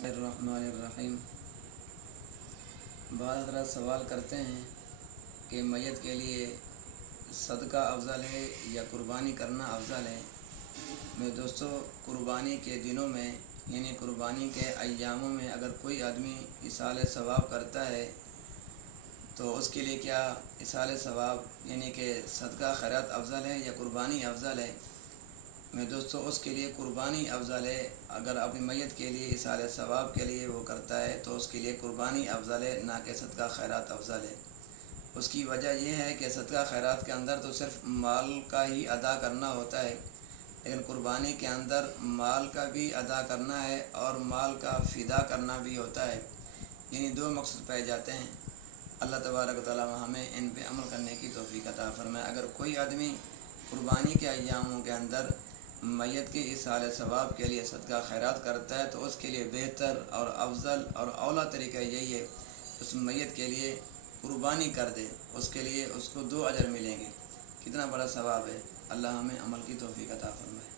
بسم اللہ الرحمن الرحیم۔ بعض حضرات سوال کرتے ہیں کہ میت کے لیے صدقہ افضل ہے یا قربانی کرنا افضل ہے۔ میرے دوستو، قربانی کے دنوں میں یعنی قربانی کے ایاموں میں اگر کوئی آدمی ایصال ثواب کرتا ہے تو اس کے لیے کیا ایصال ثواب یعنی کہ صدقہ خیرات افضل ہے یا قربانی افضل ہے؟ میرے دوستو، اس کے لیے قربانی افضل ہے۔ اگر اپنی میت کے لیے ایصال ثواب کے لیے وہ کرتا ہے تو اس کے لیے قربانی افضل ہے، نہ کہ صدقہ خیرات افضل ہے۔ اس کی وجہ یہ ہے کہ صدقہ خیرات کے اندر تو صرف مال کا ہی ادا کرنا ہوتا ہے، لیکن قربانی کے اندر مال کا بھی ادا کرنا ہے اور مال کا فدا کرنا بھی ہوتا ہے، یعنی دو مقصد پائے جاتے ہیں۔ اللہ تبارک و تعالیٰ ہمیں ان پہ عمل کرنے کی توفیق عطا فرمائے۔ اگر کوئی آدمی قربانی کے ایاموں کے اندر میت کے ایصال ثواب کے لیے صدقہ خیرات کرتا ہے تو اس کے لیے بہتر اور افضل اور اولیٰ طریقہ یہی ہے اس میت کے لیے قربانی کر دے، اس کے لیے اس کو 2 اجر ملیں گے۔ کتنا بڑا ثواب ہے! اللہ ہمیں عمل کی توفیق عطا فرمائے۔